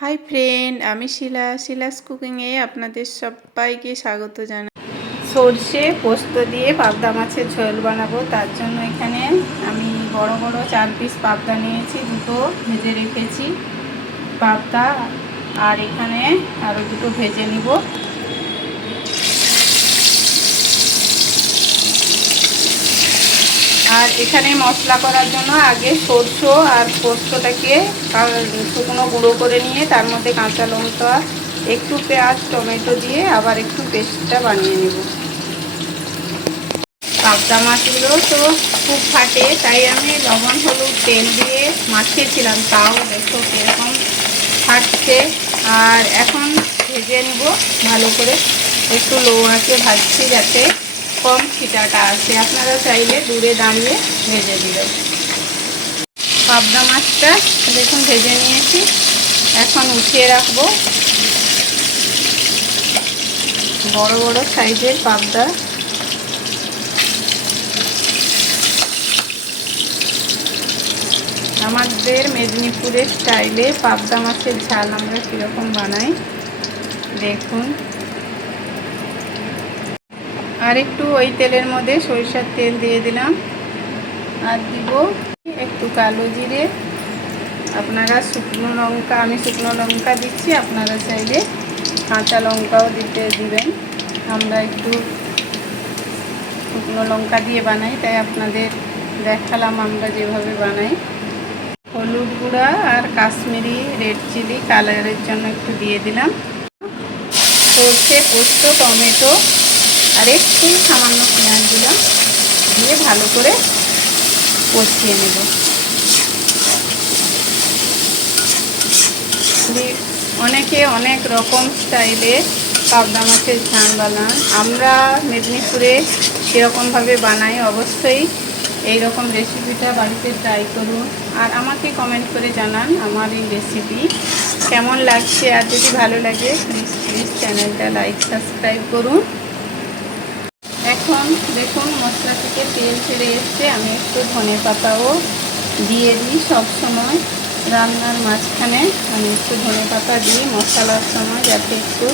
Hi friend, আমি শিলাস কুকিংয়ে আপনাদের সবাইকে স্বাগত জানাই। সর্ষে পোস্ত দিয়ে পাবদা মাছের ঝোল বানাবো। তার জন্য এখানে আমি বড় বড় 4 পিস পাবদা নিয়েছি, দুটো ভেজে রেখেছি পাবদা, আর এখানে আরও দুটো ভেজে নিব। আর এখানে মশলা করার জন্য আগে সরষে আর পোস্তটাকে শুকনো গুঁড়ো করে নিয়ে তার মধ্যে কাঁচা লঙ্কা, একটু পেঁয়াজ, টমেটো দিয়ে আবার একটু পেস্টটা বানিয়ে নেব। পাবদা মাছগুলো তো খুব ফাটে, তাই আমি লবণ হলুদ তেল দিয়ে মাখিয়েছিলাম, তাও দেখো কীরকম ফাটছে। আর এখন ভেজে নেব ভালো করে, একটু লো আঁচে ভাজছি যাতে কম ছিটাটা আসে। আপনারা চাইলে দূরে দাঁড়িয়ে ভেজে দিলেন। পাবদা মাছটা দেখুন ভেজে নিয়েছি, এখন উঠিয়ে রাখবো। বড় বড় সাইজের পাবদা। আমাদের মেদিনীপুরের স্টাইলে পাবদা মাছের ঝাল আমরা কীরকম বানাই দেখুন। আর একটু ওই তেলের মধ্যে সরিষার তেল দিয়ে দিলাম, আর দিব একটু কালো জিরে। আপনারা শুকনো লঙ্কা, আমি শুকনো লঙ্কা দিচ্ছি, আপনারা চাইলে কাঁচা লঙ্কাও দিবেন। আমরা একটু শুকনো লঙ্কা দিয়ে বানাই, তাই আপনাদের দেখালাম আমরা যেভাবে বানাই। হলুদ গুঁড়া আর কাশ্মীরি রেড চিলি কালারের জন্য একটু দিয়ে দিলাম। সর্ষে পোস্ত টমেটো আর একটু সামান্য পেঁয়াজ দিলাম, দিয়ে ভালো করে কষিয়ে নেব। অনেকে অনেক রকম স্টাইলে পাবদা মাছের ঝাল বানান, আমরা মেদিনীপুরে কীরকমভাবে বানাই অবশ্যই এই রকম রেসিপিটা বাড়িতে ট্রাই করুন। আর আমাকে কমেন্ট করে জানান আমার এই রেসিপি কেমন লাগছে। আর যদি ভালো লাগে প্লিজ চ্যানেলটা লাইক সাবস্ক্রাইব করুন। এখন দেখুন মশলা থেকে তেল ছেড়ে এসছে, আমি একটু ধনে পাতাও দিয়ে দিই। সবসময় রান্নার মাঝখানে আমি একটু ধনে পাতা দিই মশলার সময়, যাতে একটু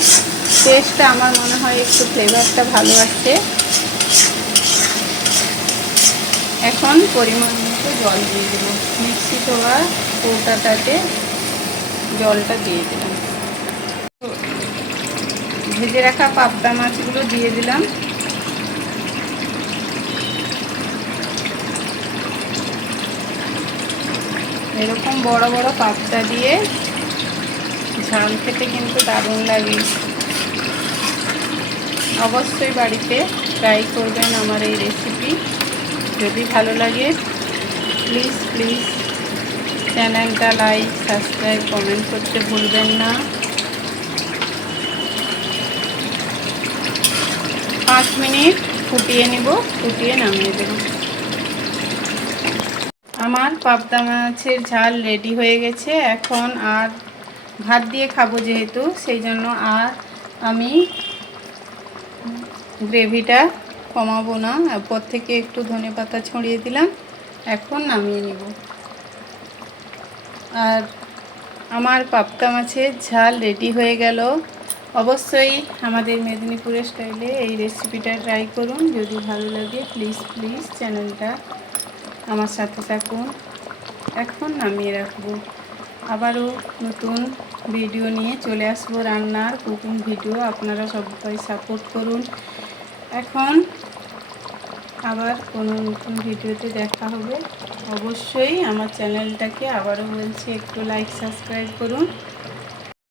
টেস্টটা আমার মনে হয় একটু ফ্লেভারটা ভালো আসে। এখন পরিমাণ মতো জল দিয়ে দেবো, মিক্সি ধোয়া কৌটাটাতে জলটা দিয়ে দিলাম। ভেজে রাখা পাবদা মাছগুলো দিয়ে দিলাম। এরকম বড় বড় পাবদা দিয়ে ঝাল খেতে কিন্তু দারুণ লাগে। অবশ্যই বাড়িতে ট্রাই করবেন আমার এই রেসিপি। যদি ভালো লাগে প্লিজ চ্যানেলটা লাইক সাবস্ক্রাইব কমেন্ট করতে ভুলবেন না। 5 মিনিট ফুটিয়ে নিব, ফুটিয়ে নামিয়ে দেব। আমার পাবদা মাছের ঝাল রেডি হয়ে গেছে। এখন আর ভাত দিয়ে খাবো যেহেতু, সেই জন্য আর আমি গ্রেভিটা কমাবো না। উপর থেকে একটু ধনেপাতা ছড়িয়ে দিলাম, এখন নামিয়ে নিব। আর আমার পাবদা মাছের ঝাল রেডি হয়ে গেল। অবশ্যই আমাদের মেদিনীপুরের স্টাইলে এই রেসিপিটা ট্রাই করুন। যদি ভালো লাগে প্লিজ চ্যানেলটা আমার সাথে থাকুন। এখন নামিয়ে রাখবো, আবারও নতুন ভিডিও নিয়ে চলে আসবো, রান্নার কুকিং ভিডিও। আপনারা সবাই সাপোর্ট করুন। এখন আবার কোনো নতুন ভিডিওতে দেখা হবে। অবশ্যই আমার চ্যানেলটাকে আবারও বলছি একটু লাইক সাবস্ক্রাইব করুন।